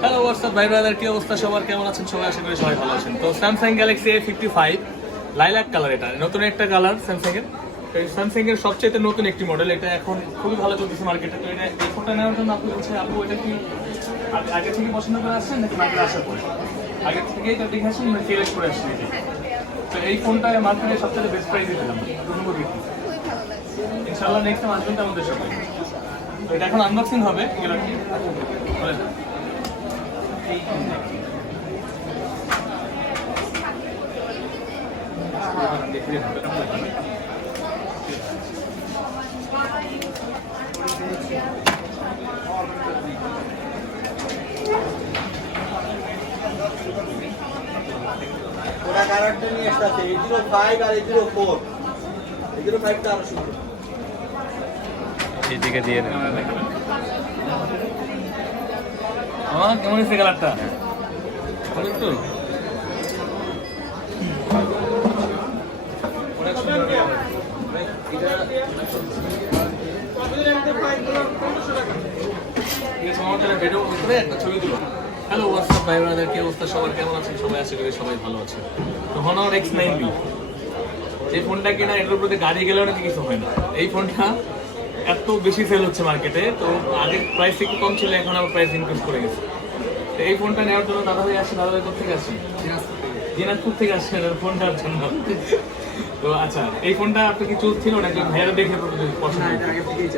Hello WhatsApp ভাই brother কি অবস্থা? সবার কেমন আছেন? সবাই আশা করি সবাই ভালো আছেন। তো Samsung Galaxy A fifty five lilac colour এটা। নতুন একটা কালার স্যামসাং এর। স্যামসাং এর সবচেয়ে নতুন একটি মডেল এটা এখন খুবই ভালো চলতেছে মার্কেটে তো এটা এই ফোনটা নেওয়ার জন্য আপনি বলছে, আপু, এটা কি আগে- থেকে পছন্দ করে আসছেন নাকি মার্কেটে আসার পরে? আগে থেকেই তো দেখে আসেন না সিলেক্ট করে আসছেন এটি? তো এই ফোনটা মার্কেটে সবচেয়ে বেস্ট প্রাইসে দিলাম দু নম্বর ইনশাআল্লাহ নেক্সট টাইম আসবেন আমাদের সাথে এটা এখন আনবক্সিং হবে। এগুলো কি বলেন। কালারটা নিয়ে আসতে এইট জিরো ফাইভ আর জিরো ফোর এইট জিরো ফাইভটা আরও এইদিকে দিয়ে দেন আমার কেমন হয়েছে কালারটা? একটা হ্যালো হোয়াটসঅ্যাপ ভাই ব্রাদার কি অবস্থা? সবার কেমন আছেন? সবাই আশা করি সবাই ভালো আছে তো এক্স নাইন বি এই ফোনটা কিনা এটার উপরে গাড়ি গেলেও নাকি কিছু হয় না। এই ফোনটা এত বেশি সেল হচ্ছে মার্কেটে তো আগে প্রাইস একটু কম ছিল এখন আবার প্রাইস ইনক্রিজ করে গেছে। তো এই ফোনটা নেওয়ার জন্য দাদা ভাই আসে দাদা ভাই কোথেকে আসে দিনাজপুর থেকে আসছেন ফোনটার জন্য তো আচ্ছা এই ফোনটা আপনি কি ছিল নাকি ভাইয়ারা দেখে পছন্দ আগে থেকেই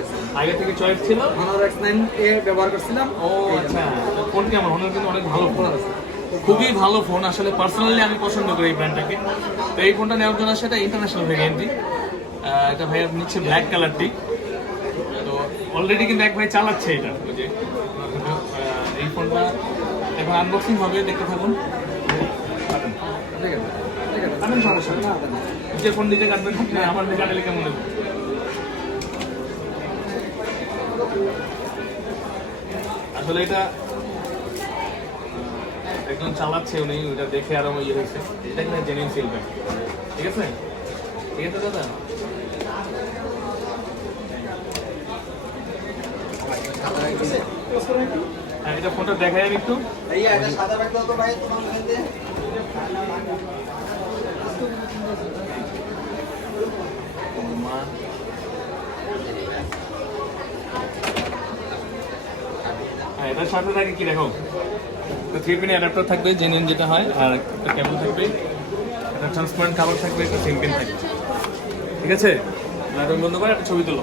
আগে থেকে চয়েস ছিল? অনার এক্স নাইন এ ব্যবহার করছিলাম। ও আচ্ছা ফোন কেমন ওনার কিন্তু অনেক ভালো ফোন আছে খুবই ভালো ফোন আসলে পার্সোনালি আমি পছন্দ করি এই ব্র্যান্ডটাকে তো এই ফোনটা নেওয়ার জন্য সেটা ইন্টারন্যাশনাল ভেরিয়েন্টটি এটা ভাইয়া নিচ্ছে ব্ল্যাক কালারটি অলরেডি কিন্তু এক ভাই চালাচ্ছে এটা। যে এই ফোনটা এখন আনবক্সিং হবে দেখতে থাকুন। কাটেন। সমস্যা। যে ফোন নিজে কাটবেন আপনি আমার দিকে কাটলে কেমন হবে আসলে এটা একজন চালাচ্ছে উনি ওটা দেখে আরও ইয়ে হয়েছে। এটা কিনা জেনুইন সিলভার ঠিক আছে? ঠিক আছে দাদা হ্যাঁ এটা ফোনটা দেখাই আমি একটু ভাইয়া এটা সাদা ব্যাগ দাও তো ভাই ওখান দিয়ে। মা হ্যাঁ এটার সাথে থাকে কি দেখো? তো থ্রি পিন অ্যাডাপ্টার থাকবে জেনুইন যেটা হয় আর একটা কেবল থাকবে। একটা ট্রান্সপারেন্ট কাভার থাকবে একটা সিম পিন থাকবে। ঠিক আছে? বন্ধ করে একটা ছবি তুলো।